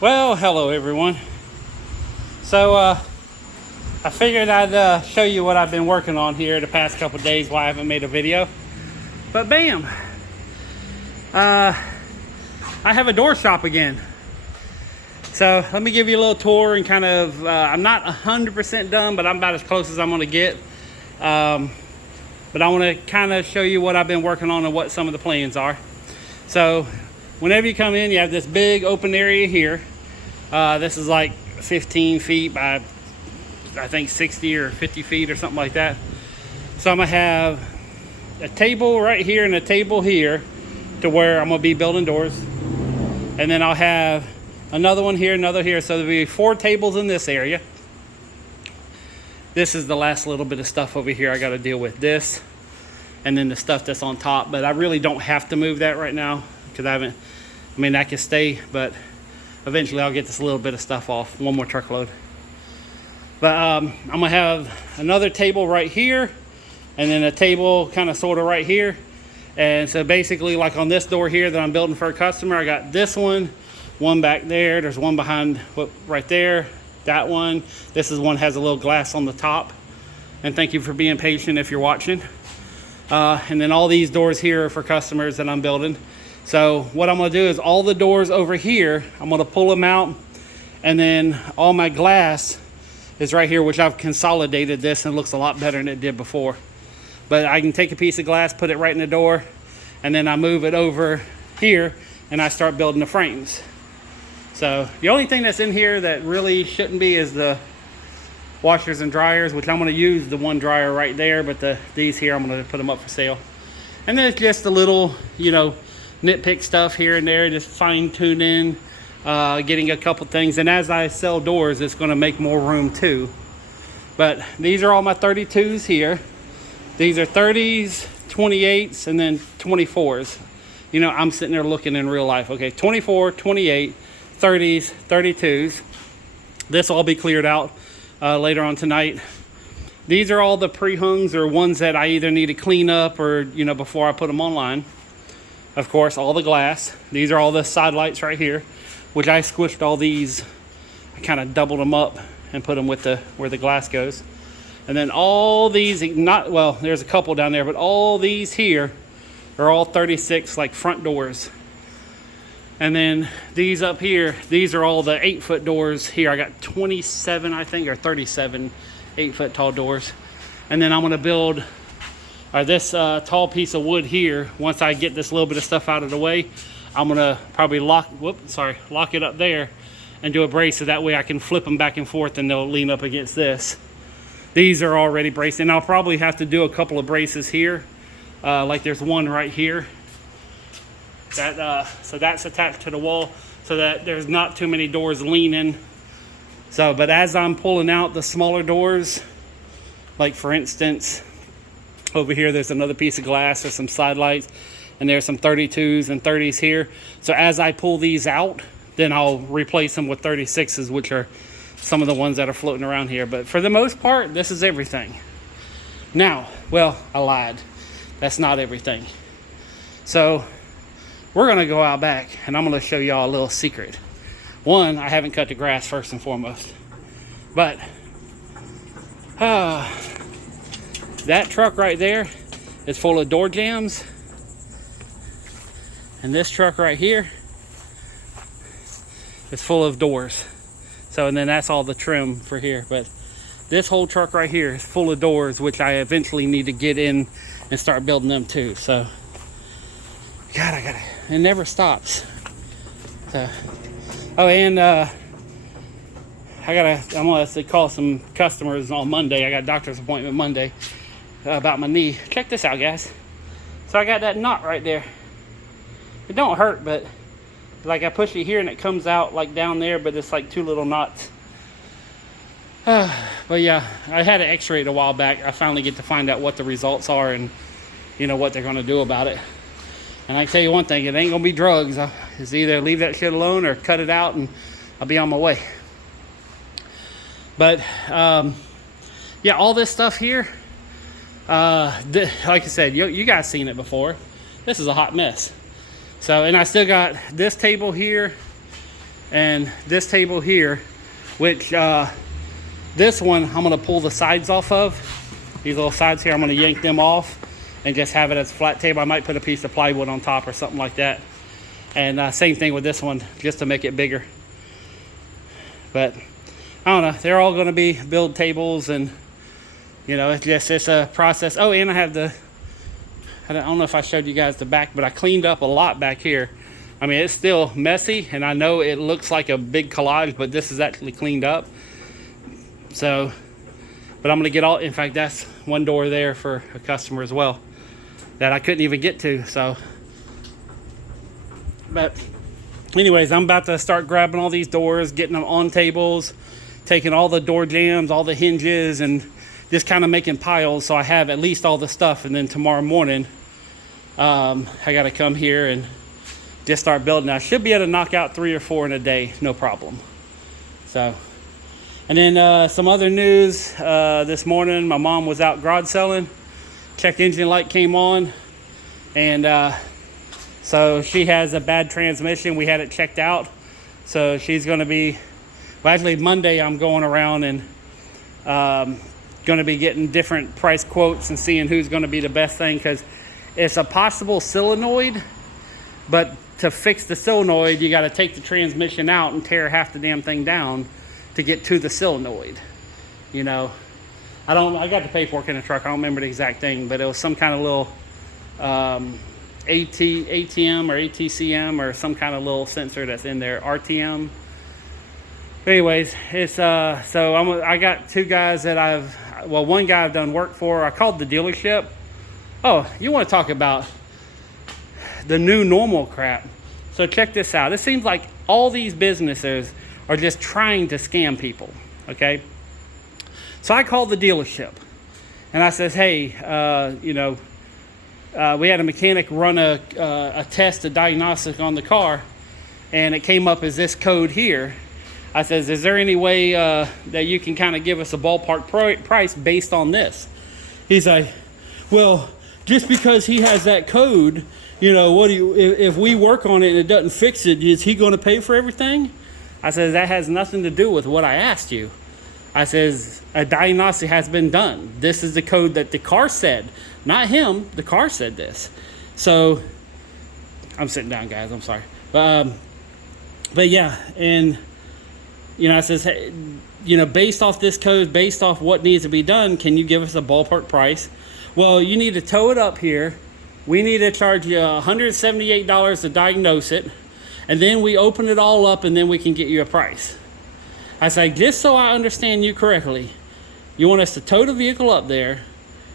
Well, hello everyone. So I figured I'd show you what I've been working on here the past couple days while I haven't made a video. But bam! I have a door shop again. So let me give you a little tour and kind of, I'm not 100% done, but I'm about as close as I'm gonna get. But I wanna kind of show you what I've been working on and what some of the plans are. So whenever you come in, you have this big open area here. This is like 15 feet by, I think 60 or 50 feet or something like that. So I'm gonna have a table right here and a table here to where I'm gonna be building doors. And then I'll have another one here, another here. So there'll be 4 tables in this area. This is the last little bit of stuff over here I gotta deal with. This, and then the stuff that's on top. But I really don't have to move that right now because I can stay, but eventually I'll get this little bit of stuff off, one more truckload. But I'm gonna have another table right here, and then a table kind of sort of right here. And so basically, like on this door here that I'm building for a customer, I got this one back there, there's one behind right there, that one. This is one has a little glass on the top. And thank you for being patient if you're watching. And then all these doors here are for customers that I'm building. So what I'm gonna do is all the doors over here, I'm gonna pull them out, and then all my glass is right here, which I've consolidated this and it looks a lot better than it did before. But I can take a piece of glass, put it right in the door, and then I move it over here and I start building the frames. So the only thing that's in here that really shouldn't be is the washers and dryers, which I'm gonna use the one dryer right there, but these here, I'm gonna put them up for sale. And then it's just a little, nitpick stuff here and there, just fine tuning, getting a couple things. And as I sell doors, it's going to make more room too. But these are all my 32s here. These are 30s, 28s, and then 24s. I'm sitting there looking in real life. Okay, 24, 28, 30s, 32s. This will all be cleared out later on tonight. These are all the pre-hungs or ones that I either need to clean up or, before I put them online. Of course, all the glass. These are all the side lights right here, which I squished all these. I kind of doubled them up and put them with where the glass goes. And then all these, there's a couple down there, but all these here are all 36 like front doors. And then these up here, these are all the 8-foot doors here. I got 27, I think, or 37 8-foot tall doors. And then I'm gonna build this tall piece of wood here. Once I get this little bit of stuff out of the way, I'm gonna probably lock it up there and do a brace, so that way I can flip them back and forth and they'll lean up against this. These are already braced, and I'll probably have to do a couple of braces here. Like there's one right here. So that's attached to the wall so that there's not too many doors leaning. But as I'm pulling out the smaller doors, like for instance, over here, there's another piece of glass, there's some side lights, and there's some 32s and 30s here. So as I pull these out, then I'll replace them with 36s, which are some of the ones that are floating around here. But for the most part, this is everything. Now, I lied. That's not everything. So we're gonna go out back and I'm gonna show y'all a little secret. One, I haven't cut the grass first and foremost. But, that truck right there is full of door jambs. And this truck right here is full of doors. And then that's all the trim for here. But this whole truck right here is full of doors, which I eventually need to get in and start building them too. So, God, it never stops. I'm gonna call some customers on Monday. I got a doctor's appointment Monday about my knee. Check this out, guys. So I got that knot right there. It don't hurt, but like I push it here and it comes out like down there, but it's like 2 little knots. But yeah, I had an x-ray a while back. I finally get to find out what the results are and what they're gonna do about it. And I can tell you one thing, it ain't gonna be drugs. It's either leave that shit alone or cut it out and I'll be on my way. But yeah, all this stuff here, like I said, you guys seen it before. This is a hot mess. So, and I still got this table here And this table here, which this one I'm gonna pull the sides off of. These little sides here, I'm gonna yank them off and just have it as a flat table. I might put a piece of plywood on top or something like that. And same thing with this one, just to make it bigger. But I don't know, they're all gonna be build tables, and you know, it's a process. Oh, and I have I don't know if I showed you guys the back, but I cleaned up a lot back here. I mean, it's still messy, and I know it looks like a big collage, but this is actually cleaned up. So, but I'm gonna get all, in fact, that's one door there for a customer as well that I couldn't even get to, so. But anyways, I'm about to start grabbing all these doors, getting them on tables, taking all the door jambs, all the hinges, and just kind of making piles so I have at least all the stuff. And then tomorrow morning, I gotta come here and just start building. I should be able to knock out 3 or 4 in a day, no problem. So, and then some other news. This morning, my mom was out garage selling. Check engine light came on, and so she has a bad transmission. We had it checked out, so she's going to be. Well, actually, Monday I'm going around and going to be getting different price quotes and seeing who's going to be the best thing, because it's a possible solenoid, but to fix the solenoid, you got to take the transmission out and tear half the damn thing down to get to the solenoid. You know, I got the paperwork in the truck. I don't remember the exact thing, but it was some kind of little ATM or ATCM or some kind of little sensor that's in there, RTM. But anyways, it's so I got 2 guys that one guy I've done work for. I called the dealership. Oh, you want to talk about the new normal crap? So check this out. It seems like all these businesses are just trying to scam people, okay? So I called the dealership and I says, hey, you know, we had a mechanic run a test, a diagnostic on the car, and it came up as this code here. I says, is there any way that you can kind of give us a ballpark price based on this? He's like, well, just because he has that code, you know, if we work on it and it doesn't fix it, is he going to pay for everything? I says, that has nothing to do with what I asked you. I says, a diagnostic has been done. This is the code that the car said, not him. The car said this. So I'm sitting down, guys. I'm sorry. But yeah, and you know, I says, hey, you know, based off this code, based off what needs to be done, can you give us a ballpark price? Well, you need to tow it up here. We need to charge you $178 to diagnose it, and then we open it all up, and then we can get you a price. I say, just so I understand you correctly, you want us to tow the vehicle up there.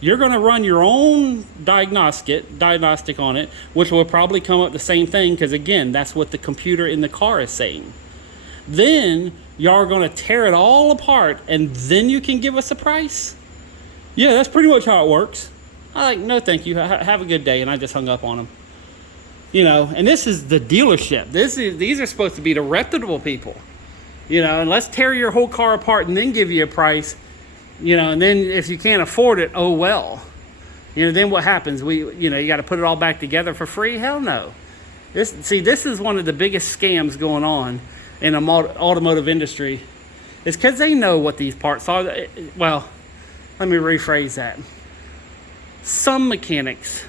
You're going to run your own diagnostic on it, which will probably come up the same thing, because again, that's what the computer in the car is saying. Then y'all are going to tear it all apart, and then you can give us a price? Yeah, that's pretty much how it works. I'm like, no, thank you. Have a good day. And I just hung up on him. You know, and this is the dealership. These are supposed to be the reputable people. You know, and let's tear your whole car apart and then give you a price. You know, and then if you can't afford it, oh well. You know, then what happens? You got to put it all back together for free? Hell no. This is one of the biggest scams going on in the automotive industry. It's because they know what these parts are. Well, let me rephrase that. Some mechanics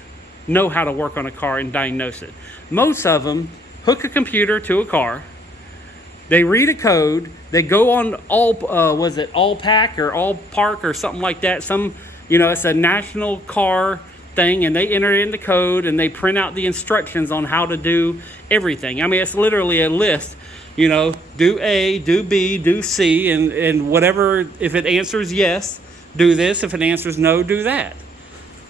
know how to work on a car and diagnose it. Most of them hook a computer to a car. They read a code. They go on All Pack or All Park or something like that. It's a national car thing, and they enter in the code and they print out the instructions on how to do everything. I mean, it's literally a list. You know, do A, do B, do C, and whatever. If it answers yes, do this. If it answers no, do that.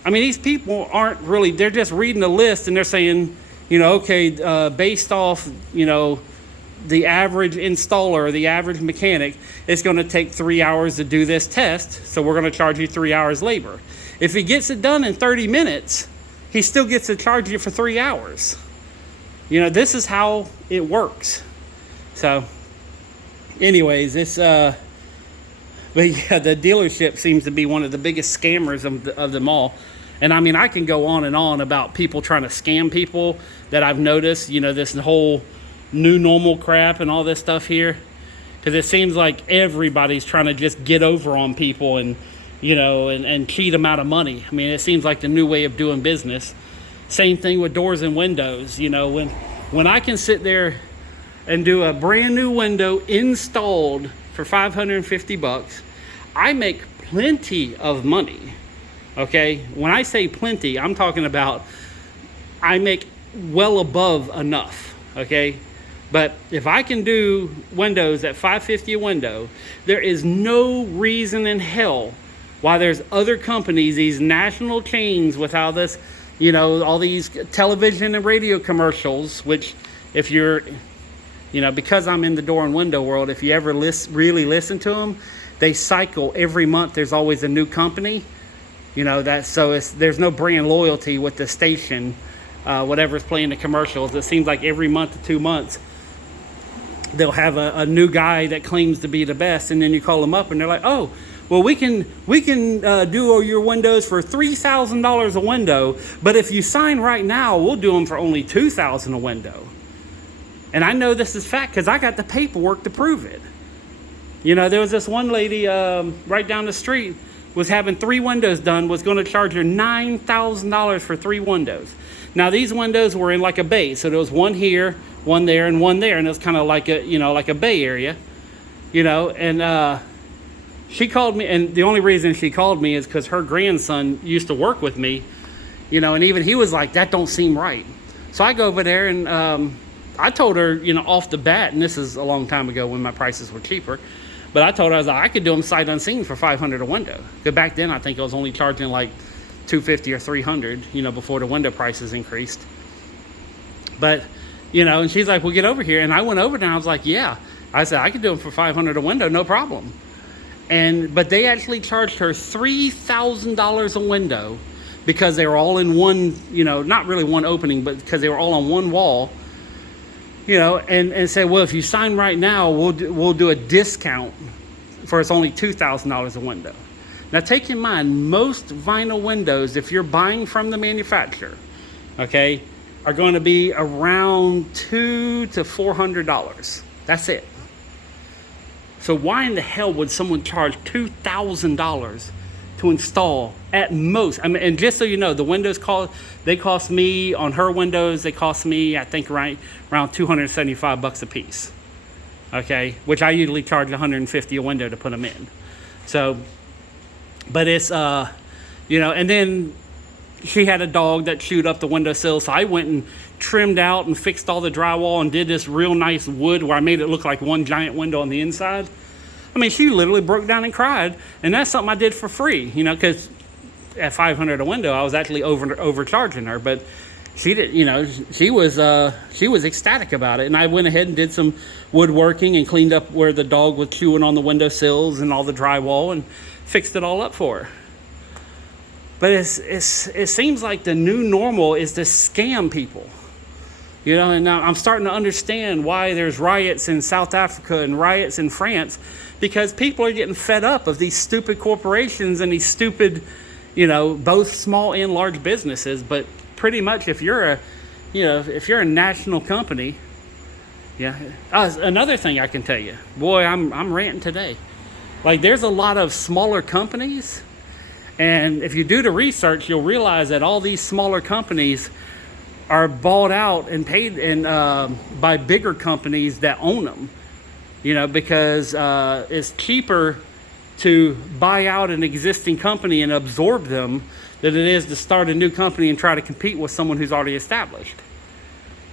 I mean, these people aren't really, they're just reading the list and they're saying, you know, okay, based off, you know, the average installer or the average mechanic, it's going to take 3 hours to do this test, so we're going to charge you 3 hours labor. If he gets it done in 30 minutes, he still gets to charge you for 3 hours. You know, this is how it works. So, anyways, but yeah, the dealership seems to be one of the biggest scammers of them all. And I mean, I can go on and on about people trying to scam people that I've noticed. You know, this whole new normal crap and all this stuff here, because it seems like everybody's trying to just get over on people and, you know, and cheat them out of money. I mean, it seems like the new way of doing business. Same thing with doors and windows. You know, when I can sit there and do a brand new window installed for $550, I make plenty of money. Okay, when I say plenty, I'm talking about I make well above enough. Okay, but if I can do windows at $550 a window, there is no reason in hell why there's other companies, these national chains with all this, you know, all these television and radio commercials, which if you're, you know, because I'm in the door and window world, if you ever really listen to them, they cycle every month. There's always a new company, you know, that, so there's no brand loyalty with the station, whatever's playing the commercials. It seems like every month to 2 months, they'll have a new guy that claims to be the best, and then you call them up and they're like, oh, well, we can do your windows for $3,000 a window, but if you sign right now, we'll do them for only $2,000 a window. And I know this is fact because I got the paperwork to prove it. You know, there was this one lady right down the street was having 3 windows done, was going to charge her $9,000 for 3 windows. Now, these windows were in like a bay, so there was one here, one there, and one there, and it was kind of like a, you know, like a bay area, you know, and she called me, and the only reason she called me is because her grandson used to work with me, you know, and even he was like, that don't seem right. So I go over there and I told her, you know, off the bat, and this is a long time ago when my prices were cheaper, but I told her, I was like, I could do them sight unseen for $500 a window. Because back then, I think I was only charging like $250 or $300, you know, before the window prices increased. But, you know, and she's like, well, get over here. And I went over there and I was like, yeah. I said, I could do them for $500 a window, no problem. But they actually charged her $3,000 a window because they were all in one, you know, not really one opening, but because they were all on one wall. You know, and say, well, if you sign right now, we'll do a discount for it's only $2,000 a window. Now, take in mind, most vinyl windows, if you're buying from the manufacturer, okay, are going to be around $200 to $400. That's it. So why in the hell would someone charge $2,000 to install at most? I mean, and just so you know, the windows cost me, on her windows, they cost me, I think, around $275 a piece. Okay, which I usually charge $150 a window to put them in. So, but it's you know, and then she had a dog that chewed up the windowsill, so I went and trimmed out and fixed all the drywall and did this real nice wood where I made it look like one giant window on the inside. I mean, she literally broke down and cried, and that's something I did for free, you know, because at $500 a window, I was actually overcharging her, but she did, you know, she was ecstatic about it, and I went ahead and did some woodworking and cleaned up where the dog was chewing on the windowsills and all the drywall and fixed it all up for her. But it seems like the new normal is to scam people. You know, and now I'm starting to understand why there's riots in South Africa and riots in France, because people are getting fed up of these stupid corporations and these stupid, you know, both small and large businesses. But pretty much if you're a national company, yeah. Another thing I can tell you, boy, I'm ranting today. Like, there's a lot of smaller companies, and if you do the research, you'll realize that all these smaller companies are bought out and paid by bigger companies that own them, you know, because it's cheaper to buy out an existing company and absorb them than it is to start a new company and try to compete with someone who's already established,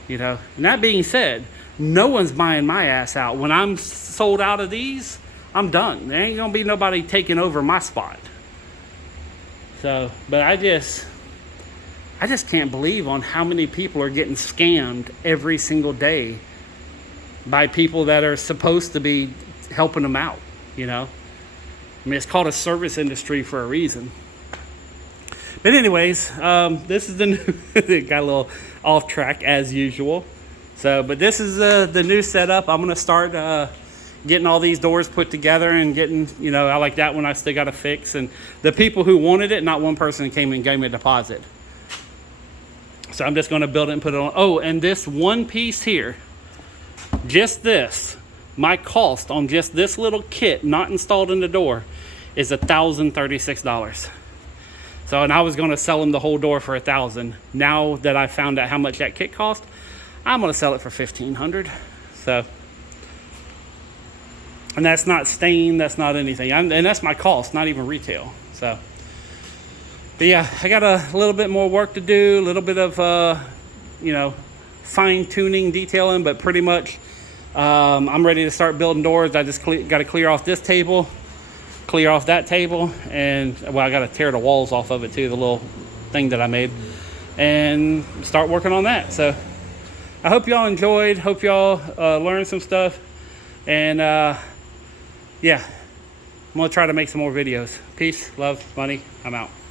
you know. And that being said, no one's buying my ass out. When I'm sold out of these, I'm done. There ain't gonna be nobody taking over my spot. So, but I just can't believe on how many people are getting scammed every single day by people that are supposed to be helping them out, you know. I mean, it's called a service industry for a reason. But anyways, this is the new, got a little off track as usual. So, but this is the new setup. I'm going to start getting all these doors put together and getting, you know, I like that one I still got to fix. And the people who wanted it, not one person came and gave me a deposit. So I'm just going to build it and put it on. Oh, and this one piece here, Just this, my cost on just this little kit not installed in the door is $1,036. So, and I was going to sell them the whole door for $1,000. Now that I found out how much that kit cost, I'm going to sell it for $1,500. So, and that's not stain, that's not anything. And that's my cost, not even retail. So, but yeah, I got a little bit more work to do, a little bit of, you know, fine tuning, detailing, but pretty much I'm ready to start building doors. I just got to clear off this table, clear off that table, and well, I got to tear the walls off of it too, the little thing that I made, and start working on that. So I hope y'all enjoyed, hope y'all learned some stuff, and yeah, I'm gonna try to make some more videos. Peace, love, money, I'm out.